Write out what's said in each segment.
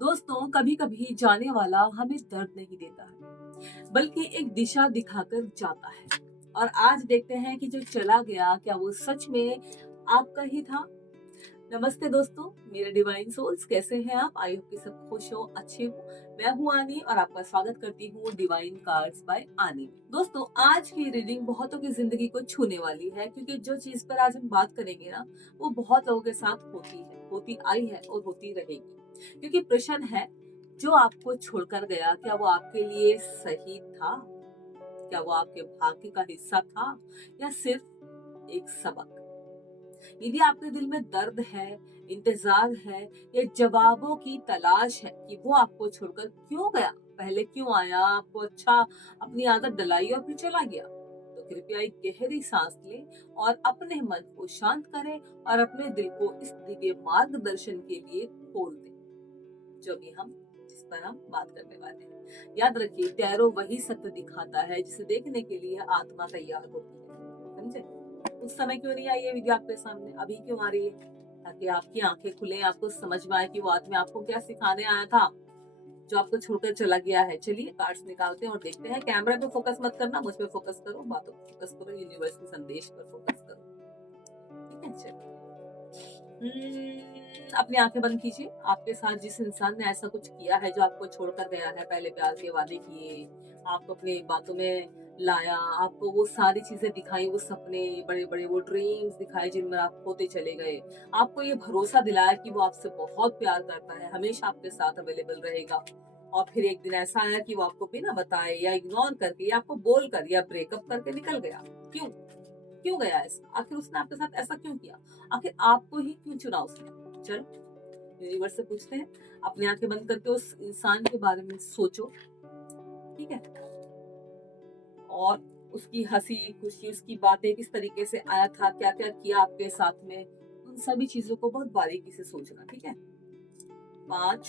दोस्तों, कभी कभी जाने वाला हमें दर्द नहीं देता है बल्कि एक दिशा दिखाकर जाता है। और आज देखते हैं कि जो चला गया क्या वो सच में आपका ही था। नमस्ते दोस्तों, मेरे डिवाइन सोल्स, कैसे हैं आप? आई होप कि सब खुश हो, अच्छे हो। मैं हूं आनी और आपका स्वागत करती हूँ डिवाइन कार्ड्स बाय आनी में। दोस्तों, आज की रीडिंग बहुतों की जिंदगी को छूने वाली है, क्योंकि जो चीज पर आज हम बात करेंगे ना, वो बहुत लोगों के साथ होती है, होती आई है और होती रहेगी। क्योंकि प्रश्न है, जो आपको छोड़कर गया क्या वो आपके लिए सही था? क्या वो आपके भाग्य का हिस्सा था या सिर्फ एक सबक? यदि आपके दिल में दर्द है, इंतजार है या जवाबों की तलाश है कि वो आपको छोड़कर क्यों गया, पहले क्यों आया, आपको अच्छा अपनी आदत डलाई और फिर चला गया, तो कृपया एक गहरी सांस लें और अपने मन को शांत करें और अपने दिल को इस दिव्य मार्गदर्शन के लिए खोल दें जो भी हम जिस पर हम बात करने वाले हैं। याद रखिए, टैरो वही सत्य दिखाता है जिसे देखने के लिए आत्मा तैयार होती है। समझे? उस समय क्यों नहीं आई ये वीडियो आपके सामने, अभी क्यों आ रही है? ताकि आपकी आंखें खुले, आपको समझ में आए कि वो आदमी आपको क्या सिखाने आया था जो आपको छोड़कर चला गया है। चलिए कार्ड्स निकालते हैं और देखते हैं। कैमरा पे फोकस मत करना, मुझ पे फोकस करो, बातों पे फोकस करो, यूनिवर्स के संदेश पर फोकस करो। ठीक है, चलिए। अपनी आंखें बंद कीजिए। आपके साथ जिस इंसान ने ऐसा कुछ किया है जो आपको छोड़कर गया है, पहले प्यार के वादे किए, आपको अपनी बातों में लाया, आपको वो सारी चीजें दिखाई, वो सपने, बड़े बड़े वो ड्रीम्स दिखाए जिनमें आप होते चले गए, आपको ये भरोसा दिलाया कि वो आपसे बहुत प्यार करता है, हमेशा आपके साथ अवेलेबल रहेगा। और फिर एक दिन ऐसा आया कि वो आपको बिना बताए या इग्नोर करके या आपको बोल कर या ब्रेकअप करके निकल गया। क्यों? क्यों गया ऐसा? आखिर उसने आपके साथ ऐसा क्यों किया? आखिर आपको ही क्यों चुना उसने? चलो यूनिवर्स से पूछते हैं। अपनी आंखें बंद करके उस इंसान के बारे में सोचो, ठीक है? और उसकी हंसी खुशी, उसकी बातें किस तरीके से आया था, क्या क्या किया आपके साथ में, उन सभी चीजों को बहुत बारीकी से सोचना। ठीक है? 5,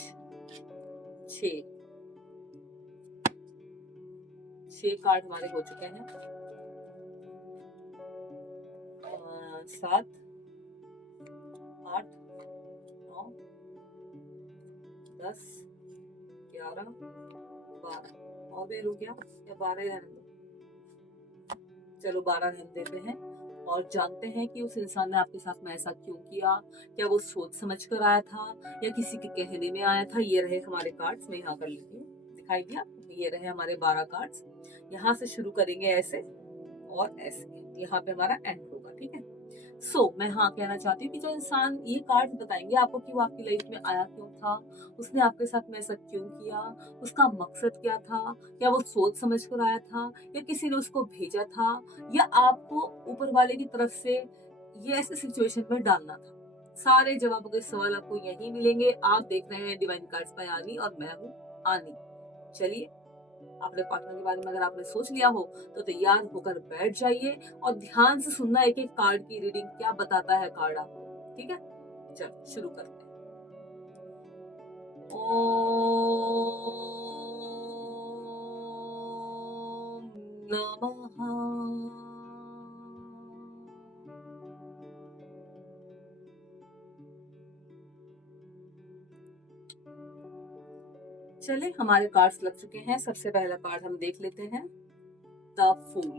6 कार्ड हमारे हो चुके हैं। 7, 8, 9, 10, 11, 12। और भी रुक गया या 12 रहने दो? चलो 12 रहने देते हैं और जानते हैं कि उस इंसान ने आपके साथ में ऐसा क्यों किया। क्या वो सोच समझ कर आया था या किसी के कहने में आया था? ये रहे हमारे कार्ड्स, मैं यहाँ कर लेती हूँ, दिखाई दिया? ये रहे हमारे 12 कार्ड्स। यहाँ से शुरू करेंगे ऐसे और ऐसे, यहाँ पे हमारा एंड होगा। ठीक है? मैं हाँ कहना चाहती हूँ कि जो इंसान, ये कार्ड बताएंगे आपको कि वो आपकी लाइफ में आया क्यों था, उसने आपके साथ में ऐसा क्यों किया, उसका मकसद क्या था, क्या वो सोच समझ कर आया था या किसी ने उसको भेजा था या आपको ऊपर वाले की तरफ से ये ऐसे सिचुएशन में डालना था। सारे जवाबों के सवाल आपको यहीं मिलेंगे। आप देख रहे हैं डिवाइन कार्ड्स बाय आनी और मैं हूँ आनी। चलिए, अपने पार्टनर के बारे में अगर आपने सोच लिया हो तो तैयार होकर बैठ जाइए और ध्यान से सुनना एक एक कार्ड की रीडिंग, क्या बताता है कार्ड आपको। ठीक है? चलो शुरू करते हैं। ओम नमः। चले, हमारे कार्ड्स लग चुके हैं। सबसे पहला कार्ड हम देख लेते हैं, द फूल।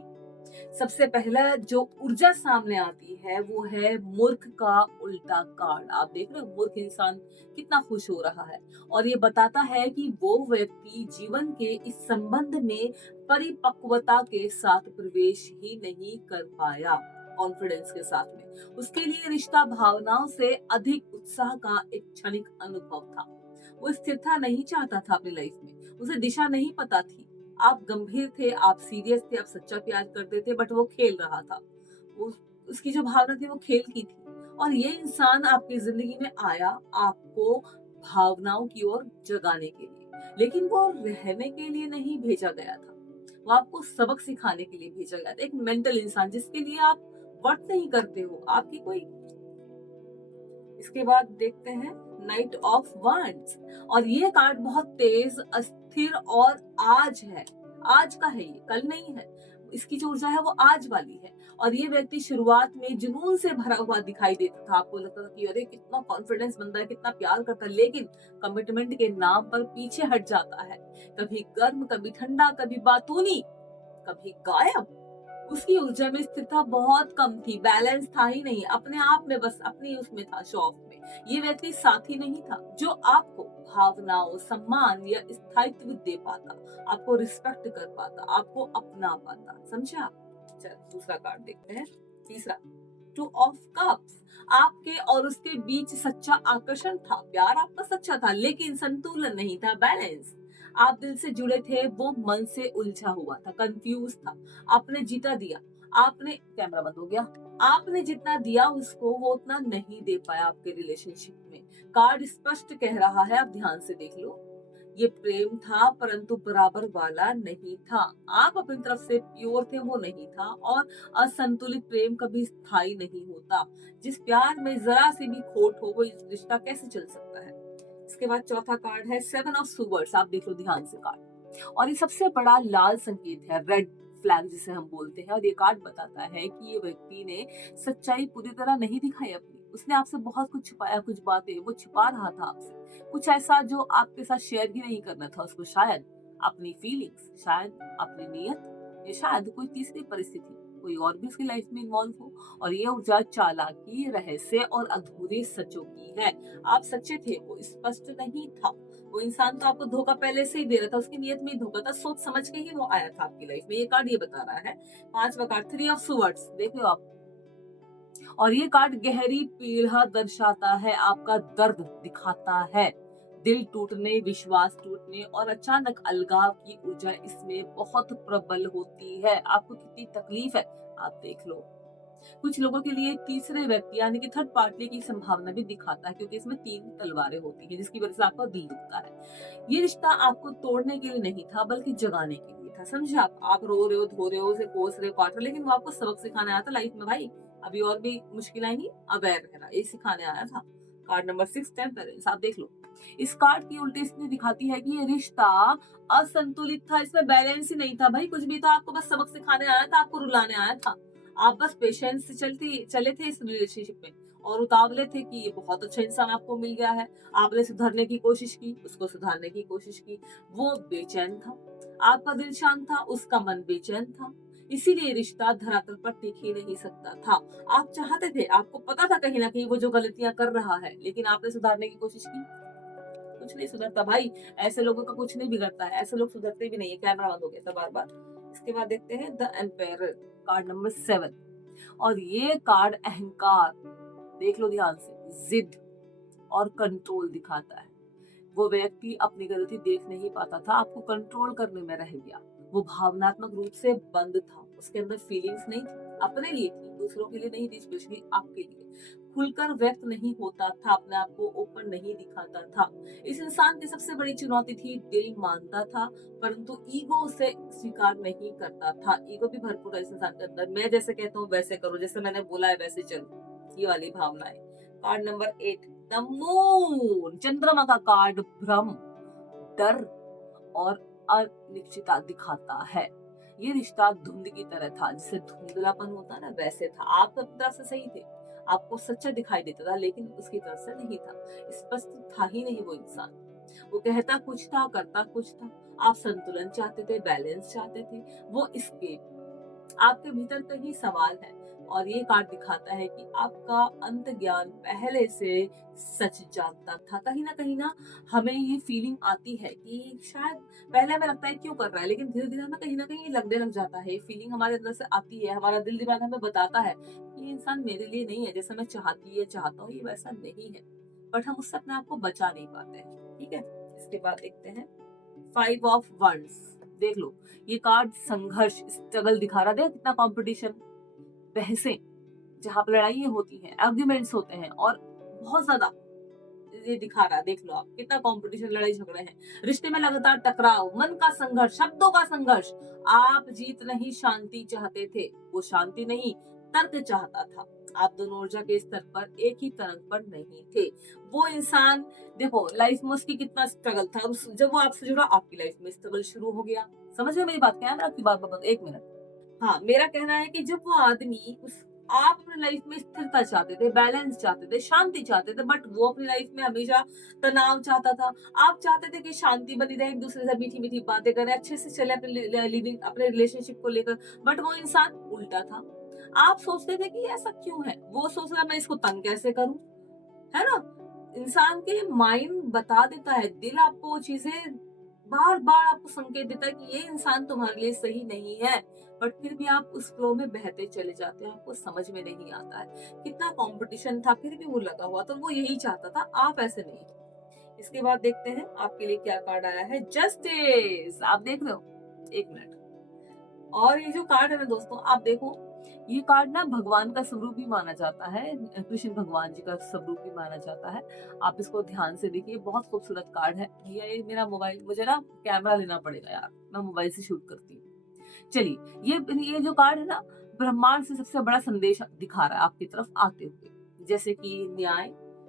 सबसे पहला जो ऊर्जा सामने आती है वो है मूर्ख का उल्टा कार्ड। आप देख रहे हो, मूर्ख इंसान कितना खुश हो रहा है और ये बताता है कि वो व्यक्ति जीवन के इस संबंध में परिपक्वता के साथ प्रवेश ही नहीं कर पाया, कॉन्फिडेंस के साथ में। उसके लिए रिश्ता भावनाओं से अधिक उत्साह का एक क्षणिक अनुभव था। वो स्थिरता नहीं चाहता था अपनी लाइफ में, उसे दिशा नहीं पता थी। आप गंभीर थे, आप सीरियस थे, आप सच्चा प्यार करते थे, बट वो खेल रहा था। वो, उसकी जो भावना थी वो खेल की थी। और ये इंसान आपकी जिंदगी में आया आपको भावनाओं की ओर जगाने के लिए, लेकिन वो रहने के लिए नहीं भेजा गया था। वो आपको सबक सिखाने के लिए भेजा गया था। एक मेंटल इंसान जिसके लिए आप वर्क नहीं करते हो, आपकी कोई। इसके बाद देखते हैं नाइट ऑफ वांड्स। और ये कार्ड बहुत तेज, अस्थिर और आज है, आज का है, ये कल नहीं है। इसकी जो ऊर्जा है वो आज वाली है और ये व्यक्ति शुरुआत में जुनून से भरा हुआ दिखाई देता था। आपको लगता था कि अरे कितना कॉन्फिडेंस बंदा है, कितना प्यार करता है, लेकिन कमिटमेंट के नाम पर पीछे हट जाता है। कभी गर्म, कभी ठंडा, कभी बातूनी, कभी गायब। उसकी ऊर्जा में स्थिरता बहुत कम थी, बैलेंस था ही नहीं, अपने आप में बस अपनी उसमें था, शो ऑफ में। ये व्यक्ति साथी नहीं था जो आपको भावनाओं, सम्मान या स्थायित्व दे पाता, आपको रिस्पेक्ट कर पाता, आपको अपना पाता। समझे आप? चल दूसरा कार्ड देखते हैं। तीसरा, टू ऑफ कप्स। आपके और उसके बीच सच्चा आकर्षण था, प्यार आपका सच्चा था, लेकिन संतुलन नहीं था, बैलेंस। आप दिल से जुड़े थे, वो मन से उलझा हुआ था, कंफ्यूज था। आपने जीता दिया, आपने, कैमरा बंद हो गया, आपने जितना दिया उसको वो उतना नहीं दे पाया आपके रिलेशनशिप में। कार्ड स्पष्ट कह रहा है, आप ध्यान से देख लो। ये प्रेम था परंतु बराबर वाला नहीं था। आप अपनी तरफ से प्योर थे, वो नहीं था। और असंतुलित प्रेम कभी स्थायी नहीं होता। जिस प्यार में जरा सी भी खोट हो, वो रिश्ता कैसे चल सकता है? इसके बाद चौथा कार्ड है 7 ऑफ सुवर्ड्स। आप देख लो ध्यान से कार्ड, और ये सबसे बड़ा लाल संकेत है, रेड फ्लैग जिसे हम बोलते हैं। और ये कार्ड बताता है कि ये व्यक्ति ने सच्चाई पूरी तरह नहीं दिखाई अपनी। उसने आपसे बहुत कुछ छुपाया, कुछ बातें वो छुपा रहा था आपसे, कुछ ऐसा जो आपके साथ शेयर ही नहीं करना था उसको। शायद अपनी फीलिंग्स, शायद अपनी नीयत, या शायद कोई तीसरी परिस्थिति, कोई और भी उसकी लाइफ में इन्वॉल्व हो। और ये ऊर्जा चालाकी, रहस्य और अधूरे सचों की है। आप सच्चे थे, वो स्पष्ट नहीं था। वो इंसान तो आपको धोखा पहले से ही दे रहा था, उसकी नीयत में ही धोखा था, सोच समझ के ही वो आया था आपकी लाइफ में। ये कार्ड ये बता रहा है। पांचवा कार्ड 3 ऑफ स्वर्ड्स, देख लो आप। और ये कार्ड गहरी पीड़ा दर्शाता है, आपका दर्द दिखाता है। दिल टूटने, विश्वास टूटने और अचानक अलगाव की ऊर्जा इसमें बहुत प्रबल होती है। आपको कितनी तकलीफ है आप देख लो। कुछ लोगों के लिए तीसरे व्यक्ति यानी कि थर्ड पार्टी की संभावना भी दिखाता है, क्योंकि इसमें 3 तलवारें होती हैं, जिसकी वजह से आपका दिल दुखता है। ये रिश्ता आपको तोड़ने के लिए नहीं था, बल्कि जगाने के लिए था। समझे आप रो रहे हो, धो रहे हो, उसे कोस रहे हो, काट रहे हो, लेकिन वो आपको सबक सिखाने आया था लाइफ में। भाई अभी और भी मुश्किल आएंगी, अवेयर रहना, ये सिखाने आया था। Card number 6, temperance. आप देख लो, इस कार्ड की उल्टी इसने दिखाती है कि ये रिश्ता असंतुलित था, इसमें बैलेंस ही नहीं था। भाई कुछ भी था, आपको बस सबक सिखाने आया था, आपको रुलाने आया था। आप बस पेशेंस से चले थे इस रिलेशनशिप में, और उतावले थे कि ये बहुत अच्छा इंसान आपको मिल गया है। आपने सुधरने की कोशिश की, उसको सुधारने की कोशिश की। वो बेचैन था, आपका दिल शांत था, उसका मन बेचैन था। इसीलिए रिश्ता धरातल पर टिक ही नहीं सकता था। आप चाहते थे, आपको पता था कहीं ना कहीं वो जो गलतियां कर रहा है, लेकिन आपने सुधारने की कोशिश की, कुछ नहीं सुधरता भाई। ऐसे लोगों का कुछ नहीं बिगड़ता है, ऐसे लोग सुधरते भी नहीं है। कैमरा बंद हो गया था बार बार। इसके बाद देखते हैं द एम्पायर, कार्ड नंबर 7। और ये कार्ड अहंकार, देख लो ध्यान से, जिद और कंट्रोल दिखाता है। वो व्यक्ति अपनी गलती देख नहीं पाता था, आपको कंट्रोल करने में रह गया। वो भावनात्मक रूप से बंद था, उसके अंदर फीलिंग्स नहीं थी, अपने लिए थी, दूसरों के लिए नहीं थी, स्पेशली आपके लिए। खुलकर व्यक्त नहीं होता था, अपने आप को ओपन नहीं दिखाता था। इस इंसान की सबसे बड़ी चुनौती थी, दिल मानता था परंतु ईगो से स्वीकार नहीं करता था। ईगो भी भरपूर है इस इंसान के अंदर। मैं जैसे कहता हूँ वैसे करो, जैसे मैंने बोला है वैसे चलो, ये वाली भावना है। कार्ड नंबर 8, द मून, चंद्रमा का कार्ड भ्रम, डर और अनिश्चितता दिखाता है। ये रिश्ता धुंध की तरह था, जिसे धुंधलापन होता है ना, वैसे था। आप अपनी तरफ से सही थे, आपको सच्चा दिखाई देता था, लेकिन उसकी तरफ से नहीं था, स्पष्ट था ही नहीं वो इंसान। वो कहता कुछ था, करता कुछ था। आप संतुलन चाहते थे, बैलेंस चाहते थे, वो escape। आपके भीतर कहीं सवाल है। और ये कार्ड दिखाता है कि आपका अंत ज्ञान पहले से सच जानता था। कहीं ना हमें ये फीलिंग आती है कि शायद पहले हमें लगता है क्यों कर रहा है, लेकिन धीरे धीरे हमें कहीं ना कहीं लगने लग जाता है। फीलिंग हमारे अंदर से आती है, हमारा दिल दिमाग हमें बताता है कि ये इंसान मेरे लिए नहीं है, जैसा मैं चाहती है चाहता हूँ ये वैसा नहीं है। बट हम उससे अपने आप को बचा नहीं पाते हैं। ठीक है, इसके बाद देखते हैं 5 ऑफ वंड्स। देख लो, ये कार्ड संघर्ष, स्ट्रगल दिखा रहा है। कितना कंपटीशन, बहसें, जहाँ पर लड़ाइयाँ होती हैं, आर्ग्यूमेंट्स होते हैं, और बहुत ज्यादा ये दिखा रहा है। देख लो आप, कितना कंपटीशन, लड़ाई झगड़े हैं, रिश्ते में लगातार टकराव, मन का संघर्ष, शब्दों का संघर्ष। आप जीत नहीं शांति चाहते थे, वो शांति नहीं तर्क चाहता था। आप दोनों ऊर्जा के स्तर पर एक ही तरंग पर नहीं थे। वो इंसान, देखो लाइफ में उसकी कितना स्ट्रगल था, जब वो आपसे जुड़ा आपकी लाइफ में स्ट्रगल शुरू हो गया। समझ रहे हो मेरी बात? क्या है, आपकी बात, एक मिनट। हाँ, मेरा कहना है कि जब वो आदमी उस आप अपनी लाइफ में स्थिरता चाहते थे, बैलेंस चाहते थे, शांति चाहते थे, बट वो अपनी लाइफ में हमेशा तनाव चाहता था। आप चाहते थे कि शांति बनी रहे, एक-दूसरे से मीठी-मीठी बातें करें, अच्छे से चले अपने लिविंग अपने रिलेशनशिप को लेकर, बट वो इंसान उल्टा था। आप सोचते थे कि ऐसा क्यों है? वो सोच रहा है मैं इसको तंग कैसे करूँ? है ना? इंसान के माइंड बता देता है, दिल आपको वो चीज़ें बार-बार आपको संकेत देता है कि ये इंसान तुम्हारे लिए सही नहीं है, बट फिर भी आप उस फ्लो में बहते चले जाते हैं, आपको समझ में नहीं आता है। कितना कॉम्पिटिशन था, फिर भी वो लगा हुआ था, वो यही चाहता था, आप ऐसे नहीं। इसके बाद देखते हैं आपके लिए क्या कार्ड आया है, जस्टिस। आप देख रहे हो? 1 मिनट। और ये जो कार्ड है ना दोस्तों, आप देखो, ये कार्ड ना भगवान का स्वरूप भी माना जाता है, कृष्ण भगवान जी का स्वरूप भी माना जाता है। आप इसको ध्यान से देखिए, बहुत खूबसूरत कार्ड है। भैया ये मेरा मोबाइल, मुझे ना कैमरा लेना पड़ेगा यार, मैं मोबाइल से शूट करती हूँ। चलिए, ये जो कार्ड है ना, ब्रह्मांड से सबसे बड़ा संदेश दिखा रहा है आपकी तरफ आते हुए, जैसे कि न्याय।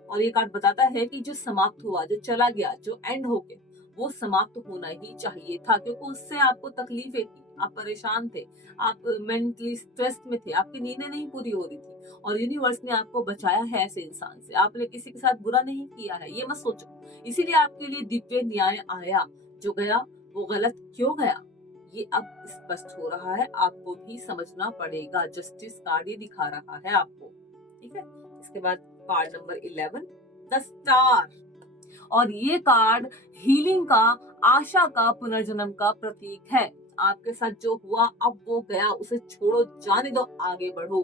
और ये कार्ड बताता है कि जो समाप्त हुआ, जो चला गया, जो एंड हो गया, वो समाप्त होना ही चाहिए था, क्योंकि उससे आपको तकलीफें थी, आप परेशान थे, आप मेंटली स्ट्रेस में थे, आपकी नींदें नहीं पूरी हो रही थी, और यूनिवर्स ने आपको बचाया है ऐसे इंसान से। आपने किसी के साथ बुरा नहीं किया है, ये मत सोचो। इसीलिए आपके लिए दिव्य न्याय आया। जो गया वो गलत क्यों गया, ये अब स्पष्ट हो रहा है, आपको भी समझना पड़ेगा। जस्टिस कार्ड ये दिखा रहा है आपको, ठीक है। इसके बाद कार्ड नंबर 11, द स्टार। और ये कार्ड हीलिंग का, आशा का, पुनर्जन्म का प्रतीक है। आपके साथ जो हुआ अब वो गया, उसे छोड़ो, जाने दो, आगे बढ़ो।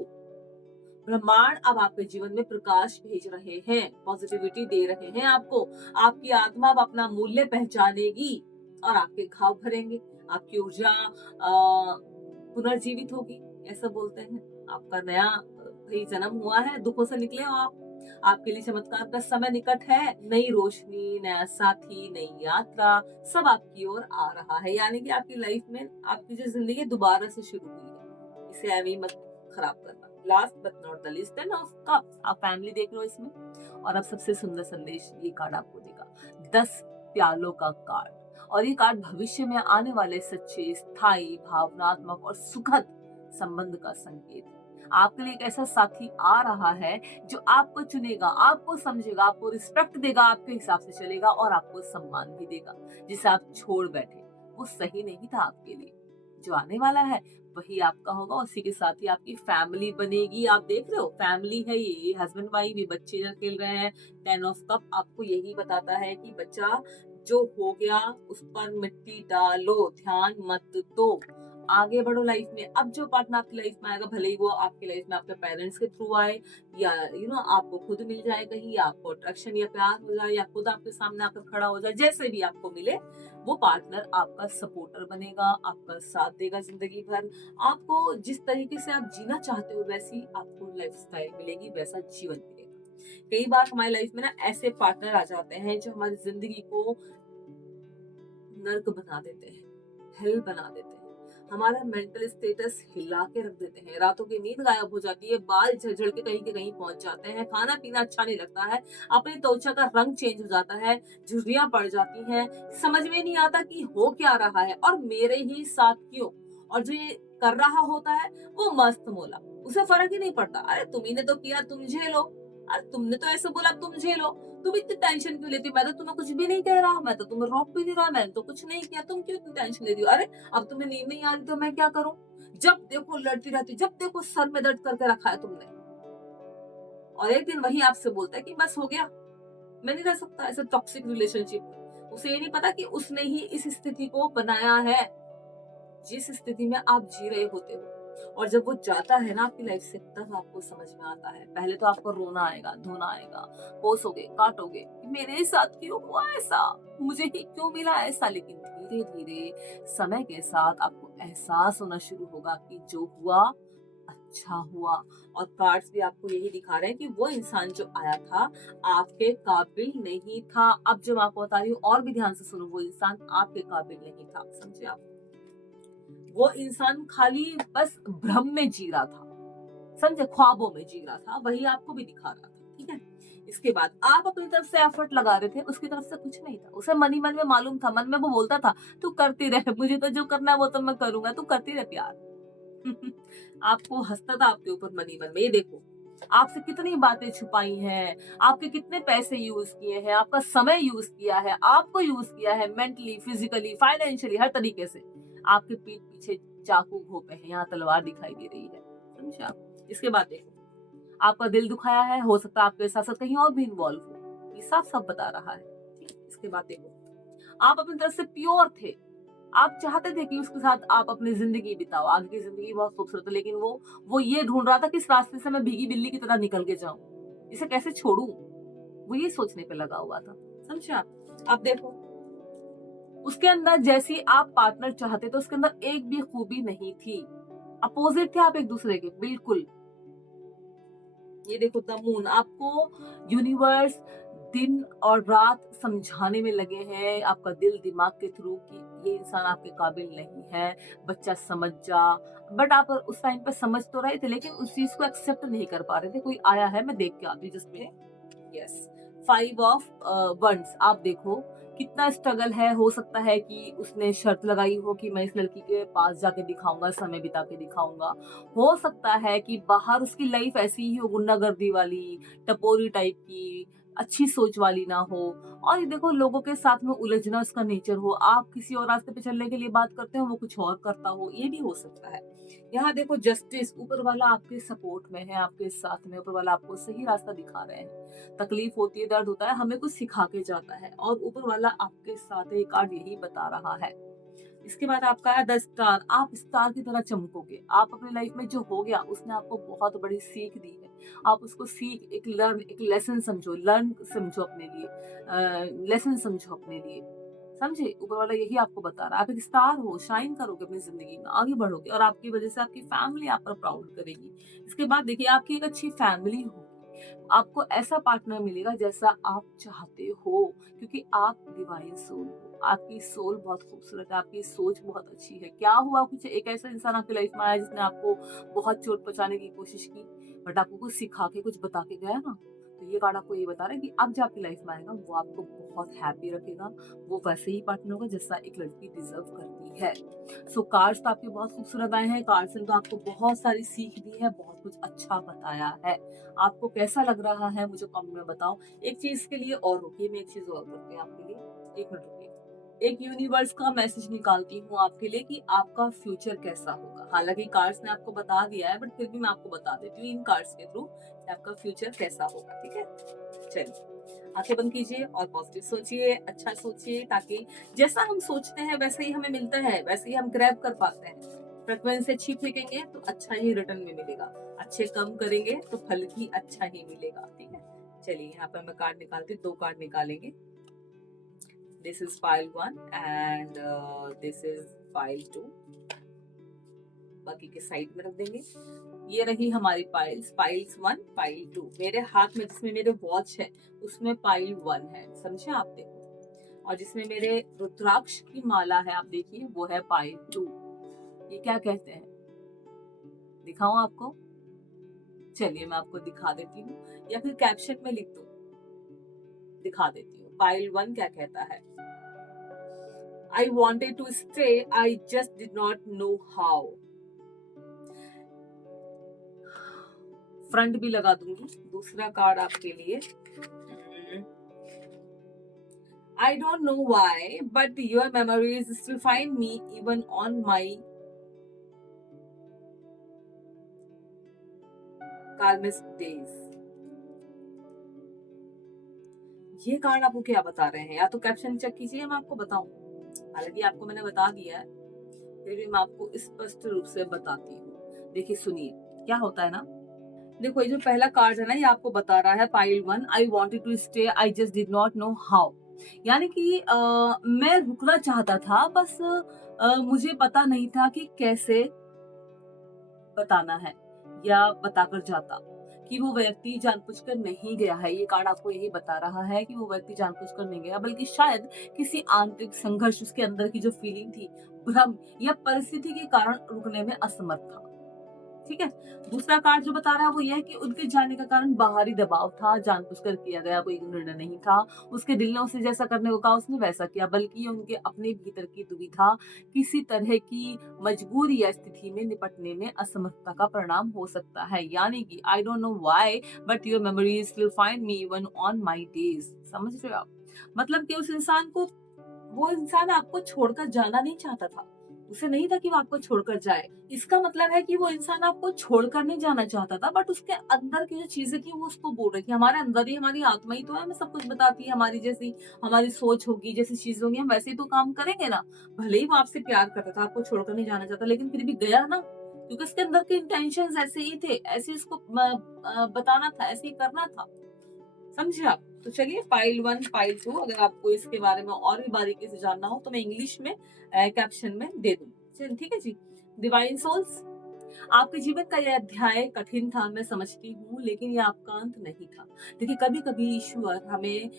ब्रह्मांड अब आपके जीवन में प्रकाश भेज रहे हैं, पॉजिटिविटी दे रहे हैं आपको। आपकी आत्मा अब अपना मूल्य पहचानेगी और आपके घाव भरेंगे। आपकी ऊर्जा पुनर्जीवित होगी, ऐसा बोलते हैं। आपका नया भाई जन्म हुआ है, दुखों से निकले हो आप। आपके लिए चमत्कार का समय निकट है। नई रोशनी, नया साथी, नई यात्रा, सब आपकी ओर आ रहा है। यानी कि आपकी लाइफ में आपकी जो जिंदगी दोबारा से शुरू हुई है, इसे ऐਵੇਂ मत खराब करना। Last but not the least, ten of cups. आप फैमिली देख रहे हो इसमें। और अब सबसे सुंदर संदेश ये कार्ड आपको देगा, 10 प्यालों का कार्ड। और ये कार्ड भविष्य में आने वाले सच्चे, स्थायी, भावनात्मक और सुखद संबंध का संकेत है। आपके लिए एक ऐसा साथी आ रहा है जो आपको चुनेगा, आपको समझेगा, आपको रिस्पेक्ट देगा, आपके हिसाब से चलेगा और आपको सम्मान भी देगा। जिसे आप छोड़ बैठे, वो सही नहीं था आपके लिए। जो आने वाला है वही आपका होगा, उसी के साथ ही आपकी फैमिली बनेगी। आप देख रहे हो, फैमिली है ये हस्बैंड वाइफ, ये बच्चे जो खेल रहे हैं। 10 ऑफ कप आपको यही बताता है कि बच्चा जो हो गया उस पर मिट्टी डालो, ध्यान मत दो, आगे बढ़ो लाइफ में। अब जो पार्टनर आपकी लाइफ में आएगा, भले ही वो आपकी लाइफ में आपके पेरेंट्स के थ्रू आए, या आपको खुद मिल जाए कहीं, या आपको अट्रैक्शन या प्यार हो जाए, या खुद आपके सामने आकर खड़ा हो जाए, जैसे भी आपको मिले, वो पार्टनर आपका सपोर्टर बनेगा, आपका साथ देगा जिंदगी भर। आपको जिस तरीके से आप जीना चाहते हो वैसी आपको लाइफस्टाइल मिलेगी, वैसा जीवन मिलेगा। कई बार हमारी लाइफ में ना ऐसे पार्टनर आ जाते हैं जो हमारी जिंदगी को नर्क बना देते हैं, हेल बना देते हैं, हमारा मेंटल स्टेटस हिला के रख देते हैं, रातों की नींद गायब हो जाती है, बाल झड़ के कहीं पहुंच जाते हैं, खाना पीना अच्छा नहीं लगता है, अपनी त्वचा का रंग चेंज हो जाता है, झुर्रियां पड़ जाती हैं, समझ में नहीं आता कि हो क्या रहा है और मेरे ही साथ क्यों। और जो ये कर रहा होता है वो मस्त मोला, उसे फर्क ही नहीं पड़ता, अरे तुम्ही ने तो किया, तुम झेलो, अरे तुमने तो ऐसे बोला, तुम झेलो, तुम इतनी टेंशन क्यों लेती हो, मैं तो तुम्हें कुछ भी नहीं कह रहा, मैं तो तुम्हें रोक भी नहीं रहा, मैंने तो कुछ नहीं किया, तुम क्यों इतनी टेंशन ले रही हो, अरे अब तुम्हें नींद नहीं आ रही तो मैं क्या करूं, जब देखो लड़ती रहती, जब देखो सर में दर्द करके रखा है तुमने। और एक दिन वही आपसे बोलता है कि बस हो गया, मैं नहीं रह सकता ऐसे टॉक्सिक रिलेशनशिप में। उसे ये नहीं पता कि उसने ही इस स्थिति को बनाया है, जिस स्थिति में आप जी रहे होते हो। और जब वो जाता है ना आपकी लाइफ से, तब आपको समझ में आता है। पहले तो आपको रोना आएगा, धोना आएगा, कोसोगे, काटोगे कि मेरे साथ क्यों हुआ ऐसा, मुझे ही क्यों मिला ऐसा। लेकिन धीरे धीरे समय के साथ आपको एहसास होना शुरू होगा कि जो हुआ अच्छा हुआ। और कार्ड्स भी आपको यही दिखा रहे हैं कि वो इंसान जो आया था आपके काबिल नहीं था। अब जो मैं आपको बता रही हूँ और भी ध्यान से सुनो, वो इंसान आपके काबिल नहीं था, समझे आप। वो इंसान खाली बस भ्रम में जी रहा था, समझे, ख्वाबों में जी रहा था, वही आपको भी दिखा रहा था, ठीक है। इसके बाद आप अपनी तरफ से एफर्ट लगा रहे थे, उसकी तरफ से कुछ नहीं था। उसे मन ही मन में मालूम था, मन में वो बोलता था तू करती रहे, मुझे तो जो करना है वो तो मैं करूंगा, तू करती रहे प्यार। आपको हंसता था आपके ऊपर मनी मन में। ये देखो, आपसे कितनी बातें छुपाई हैं, आपके कितने पैसे यूज किए हैं, आपका समय यूज किया है, आपको यूज किया है मेंटली, फिजिकली, फाइनेंशियली, हर तरीके से। आपके पीठ पीछे चाकू घोंपे हैं, यहाँ तलवार दिखाई दे रही है। समझे आप? इसके बाद देखो, आपका दिल दुखाया है, हो सकता है आपके साथ साथ कहीं और भी इन्वॉल्व हो, ये साफ साफ बता रहा है। ठीक है? इसके बाद देखो, आप अपनी तरफ से प्योर थे, आप चाहते थे कि उसके साथ आप अपनी जिंदगी बिताओ, आगे की जिंदगी बहुत खूबसूरत है, लेकिन वो ये ढूंढ रहा था कि इस रास्ते से मैं भीगी बिल्ली की तरह निकल के जाऊं, इसे कैसे छोड़ूं, वो ये सोचने पे लगा हुआ था। समझे आप? अब देखो, उसके अंदर जैसी आप पार्टनर चाहते थे, उसके अंदर एक भी खूबी नहीं थी, अपोजिट थे आप एक दूसरे के, बिल्कुल। ये देखो द मून, आपको यूनिवर्स दिन और रात समझाने में लगे हैं, आपका दिल दिमाग के थ्रू कि ये इंसान आपके काबिल नहीं है, बच्चा समझ जा। बट आप उस टाइम पे समझ तो रहे थे, लेकिन उस चीज को एक्सेप्ट नहीं कर पा रहे थे। कोई आया है, मैं देख के आती हूँ जिसमें, यस, 5 ऑफ वंड्स। आप देखो कितना स्ट्रगल है। हो सकता है कि उसने शर्त लगाई हो कि मैं इस लड़की के पास जाके दिखाऊंगा, समय बिता के दिखाऊंगा। हो सकता है कि बाहर उसकी लाइफ ऐसी ही हो, गुंडागर्दी वाली, टपोरी टाइप की, अच्छी सोच वाली ना हो। और ये देखो, लोगों के साथ में उलझना उसका नेचर हो, आप किसी और रास्ते पे चलने के लिए बात करते हो, वो कुछ और करता हो, ये भी हो सकता है। यहाँ देखो जस्टिस, ऊपर वाला आपके सपोर्ट में है, आपके साथ में, ऊपर वाला आपको सही रास्ता दिखा रहे हैं। तकलीफ होती है, दर्द होता है, हमें कुछ सिखा के जाता है, और ऊपर वाला आपके साथ है, ये कार्ड यही बता रहा है। इसके बाद आपका है द स्टार, आप स्टार की तरह चमकोगे। आप अपनी लाइफ में जो हो गया, उसने आपको बहुत बड़ी सीख दी है। आप उसको सीख, एक लर्न, एक लेसन समझो, लर्न समझो अपने लिए, लेसन समझो अपने लिए। समझे? ऊपर वाला यही आपको बता रहा है। आप एक स्टार हो, शाइन करोगे अपनी जिंदगी में, आगे बढ़ोगे, और आपकी वजह से आपकी फैमिली आप पर प्राउड करेगी। इसके बाद देखिए, आपकी एक अच्छी फैमिली होगी, आपको ऐसा पार्टनर मिलेगा जैसा आप चाहते हो, क्योंकि आप डिवाइन सोल हो, आपकी सोल बहुत खूबसूरत है, आपकी सोच बहुत अच्छी है। क्या हुआ, कुछ एक ऐसा इंसान आपकी लाइफ में आया जिसने आपको बहुत चोट पहुंचाने की कोशिश की, बट आपको कुछ सिखा के, कुछ बता के गया ना। तो ये कार्ड आपको ये बता रहा है कि अब जो आपकी लाइफ में आएगा, वो आपको बहुत हैप्पी रखेगा, वो वैसे ही पार्टनर होगा जैसा एक लड़की डिजर्व करती है। सो कार्ड्स तो आपके बहुत खूबसूरत आए हैं, कार्ड्स ने तो आपको बहुत सारी सीख दी है, बहुत कुछ अच्छा बताया है। आपको कैसा लग रहा है मुझे कमेंट में बताओ। एक चीज के लिए और रुकिए, मैं एक चीज और करती हूँ आपके लिए, 1 मिनट रुकिए। एक यूनिवर्स का मैसेज निकालती हूँ आपके लिए कि आपका फ्यूचर कैसा होगा। हालांकि कार्ड्स ने आपको बता दिया है, बट फिर भी मैं आपको बता देती हूँ इन कार्ड्स के थ्रू कि आपका फ्यूचर कैसा होगा। ठीक है, चलिए आंखें बंद कीजिए और पॉजिटिव सोचिए, अच्छा सोचिए, ताकि जैसा हम सोचते हैं वैसे ही हमें मिलता है, वैसे ही हम ग्रैब कर पाते हैं। फ्रिक्वेंसी अच्छी फेंकेंगे तो अच्छा ही रिटर्न में मिलेगा, अच्छे कम करेंगे तो फल भी अच्छा ही मिलेगा। ठीक है, चलिए यहाँ पर मैं कार्ड निकालती हूँ, 2 कार्ड निकालेंगे। This is file 1 and this is file 2, बाकी के साइड में रख देंगे। ये रही हमारी पाइल्स, पाइल्स 1, पाइल 2। मेरे हाथ में जिसमें मेरे वॉच है, उसमें पाइल 1 है, समझे आप? देखो, और जिसमें मेरे रुद्राक्ष की माला है, आप देखिए, वो है पाइल 2। ये क्या कहते हैं, दिखाऊं आपको? चलिए मैं आपको दिखा देती हूँ, या फिर कैप्शन में लिख दूं, दिखा देती हूँ। पाइल 1 क्या कहता है? I wanted to stay, I just did not know how. Front भी लगा दूंगी। दूसरा कार्ड आपके लिए, I don't know why, but your memories still find me even on my calmest days. ये कार्ड आपको क्या बता रहे हैं? या तो कैप्शन चेक कीजिए, मैं आपको बताऊं। हालांकि आपको मैंने बता दिया है, फिर भी मैं आपको स्पष्ट रूप से बताती हूँ। देखिए सुनिए, क्या होता है ना, देखो ये जो पहला कार्ड है ना, ये आपको बता रहा है पाइल 1, I wanted to stay, I just did not know how. यानी कि मैं रुकना चाहता था, बस मुझे पता नहीं था कि कैसे बताना है, या बताकर जाता। कि वो व्यक्ति जानबूझकर नहीं गया है, ये कार्ड आपको यही बता रहा है कि वो व्यक्ति जानबूझकर नहीं गया, बल्कि शायद किसी आंतरिक संघर्ष, उसके अंदर की जो फीलिंग थी, भ्रम या परिस्थिति के कारण रुकने में असमर्थ था। ठीक है। दूसरा कार्ड जो बता रहा है वो ये है कि उनके जाने का कारण बाहरी दबाव था, जानबूझकर किया गया कोई निर्णय नहीं था। उसके दिल ने उसे जैसा करने को कहा उसने वैसा किया, बल्कि ये उनके अपने भीतर की दुविधा, किसी तरह की मजबूरी या स्थिति में निपटने में असमर्थता का परिणाम हो सकता है। यानी कि I don't know why but your memories will find me even on my days. समझ रहे हो आप? मतलब कि उस इंसान को, वो इंसान आपको छोड़कर जाना नहीं चाहता था। उसे नहीं था कि वो आपको छोड़कर जाए। इसका मतलब है कि वो इंसान आपको छोड़कर नहीं जाना चाहता था, बट उसके अंदर की जो चीजें थी वो उसको बोल रही थी। हमारे अंदर ही हमारी आत्मा ही तो है, हमें सब कुछ बताती है। हमारी जैसी हमारी सोच होगी, जैसी चीजें होंगी, हम वैसे ही तो काम करेंगे ना। भले ही वो आपसे प्यार करता था, आपको छोड़कर नहीं जाना चाहता, लेकिन फिर भी गया ना, क्योंकि उसके अंदर के इंटेंशंस ऐसे ही थे, ऐसे उसको बताना था, ऐसे ही करना था। समझे आप? तो चलिए पाइल 1, पाइल 2, अगर आपको इसके बारे में और भी बारीकी से जानना हो तो मैं इंग्लिश में कैप्शन में दे दूंगी। ठीक है जी। डिवाइन सोल्स, आपके जीवन का यह अध्याय कठिन था, मैं समझती हूँ, लेकिन यह आपका अंत नहीं था। देखिए कभी कभी ईश्वर हमें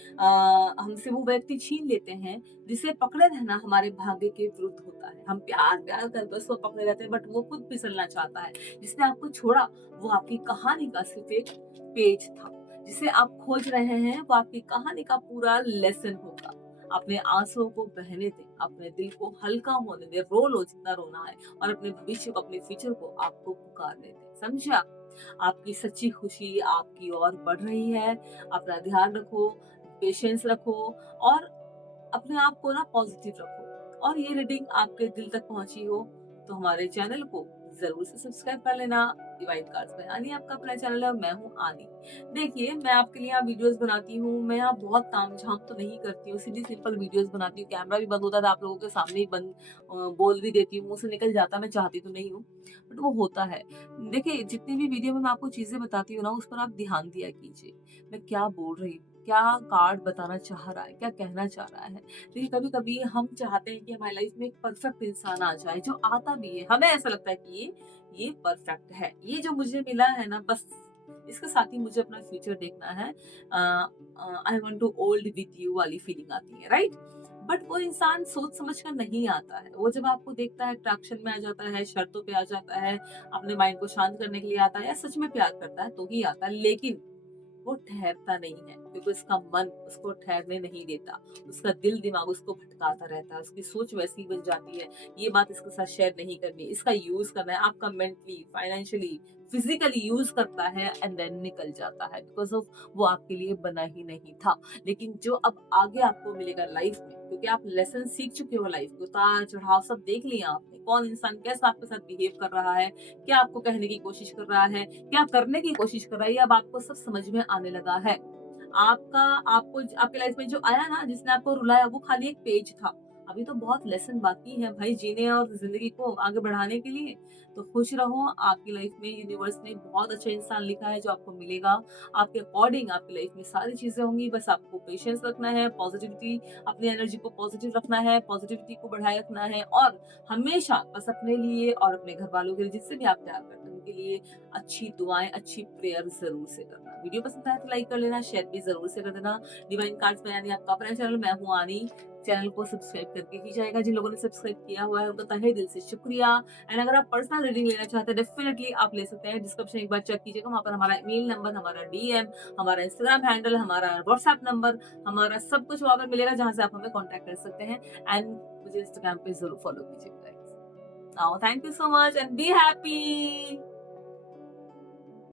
हमसे वो व्यक्ति छीन लेते हैं जिसे पकड़े रहना हमारे भाग्य के विरुद्ध होता है। हम प्यार प्यार करके उसको पकड़े रहते हैं, बट वो खुद फिसलना चाहता है। जिसने आपको छोड़ा वो आपकी कहानी का सिर्फ एक पेज था। जिसे आप खोज रहे हैं वो आपकी कहानी का पूरा लेसन होगा। अपने आंसुओं को बहने दें, अपने दिल को हल्का होने दें, रो लो जितना रोना है, और अपने भविष्य को, अपने फ्यूचर को आपको पुकारने दें। समझे आप? आपकी सच्ची खुशी आपकी ओर बढ़ रही है। अपना ध्यान रखो, पेशेंस रखो, और अपने आप को ना पॉजिटिव रखो। और ये रीडिंग आपके दिल तक पहुंची हो तो हमारे चैनल को जरूर से सब्सक्राइब कर लेना। डिवाइन कार्ड्स में आनी आपका अपना चैनल है, मैं हूँ आनी। देखिए मैं आपके लिए यहाँ वीडियोस बनाती हूँ, मैं यहाँ बहुत तामझाम तो नहीं करती हूँ, सीधी सिंपल वीडियोस बनाती हूँ। कैमरा भी बंद होता था आप लोगों के सामने ही बंद बोल भी देती हूँ, मुंह से निकल जाता, मैं चाहती तो नहीं हूँ, बट वो होता है। देखिए जितनी भी वीडियो में मैं आपको चीजें बताती हूँ ना, उस पर आप ध्यान दिया कीजिए मैं क्या बोल रही हूँ, क्या कार्ड बताना चाह रहा है, क्या कहना चाह रहा है। देखिए कभी कभी हम चाहते हैं कि हमारी लाइफ में एक परफेक्ट इंसान आ जाए, जो आता भी है, हमें ऐसा लगता है कि ये परफेक्ट है, ये जो मुझे मिला है ना, बस इसके साथ ही मुझे अपना फ्यूचर देखना है। I want to old with you वाली फीलिंग आती है, राइट? बट वो इंसान सोच समझ कर नहीं आता है। वो जब आपको देखता है अट्रैक्शन में आ जाता है, शर्तों पे आ जाता है, अपने माइंड को शांत करने के लिए आता है, या सच में प्यार करता है तो ही आता है। लेकिन वो ठहरता नहीं है, क्योंकि उसका मन उसको ठहरने नहीं देता। उसका दिल दिमाग उसको भटकाता रहता है, उसकी सोच वैसी बन जाती है, ये बात इसके साथ शेयर नहीं करनी, इसका यूज करना है। आपका मेंटली, फाइनेंशियली, फिजिकली यूज करता है एंड देन निकल जाता है, बिकॉज ऑफ वो आपके लिए बना ही नहीं था। लेकिन जो अब आगे आपको मिलेगा लाइफ में, क्योंकि आप लेसन सीख चुके हो, लाइफ के उतार चढ़ाव सब देख लिया आपने, कौन इंसान कैसा आपके साथ बिहेव कर रहा है, क्या आपको कहने की कोशिश कर रहा है, क्या करने की कोशिश कर रहा है, ये अब आपको सब समझ में आने लगा है। आपका आपको आपकी लाइफ में जो आया ना, जिसने आपको रुलाया, वो खाली एक पेज था। अभी तो बहुत लेसन बाकी है भाई जीने और जिंदगी को आगे बढ़ाने के लिए। तो खुश रहो, आपकी लाइफ में यूनिवर्स ने बहुत अच्छा इंसान लिखा है जो आपको मिलेगा। आपके अकॉर्डिंग आपकी लाइफ में सारी चीजें होंगी, बस आपको पेशेंस रखना है, पॉजिटिविटी, अपनी एनर्जी को पॉजिटिव रखना है, पॉजिटिविटी को बढ़ाए रखना है, और हमेशा बस अपने लिए और अपने घर वालों के लिए, जिससे भी आप प्यार करते हैं उनके लिए अच्छी दुआएं, अच्छी प्रेयर जरूर से करना। वीडियो पसंद आए तो लाइक कर लेना, शेयर भी जरूर से कर देना। डिवाइन कार्ड्स में यानी आपका अपना चैनल, मैं हूँ आनी। चैनल को सब्सक्राइब करके ही जाएगा। जिन लोगों ने सब्सक्राइब किया हुआ है उनका तहे दिल से शुक्रिया। एंड अगर आप पर्सनल रीडिंग लेना चाहते हैं, डेफिनेटली आप ले सकते हैं। डिस्क्रिप्शन एक बार चेक कीजिएगा, वहाँ पर हमारा ईमेल नंबर, हमारा डीएम, हमारा इंस्टाग्राम हैंडल, हमारा व्हाट्सएप नंबर, हमारा सब कुछ वहाँ पर मिलेगा, जहाँ से आप हमें कॉन्टेक्ट कर सकते हैं। एंड मुझे इंस्टाग्राम पे जरूर फॉलो कीजिएगा। Now, thank you so much and be happy.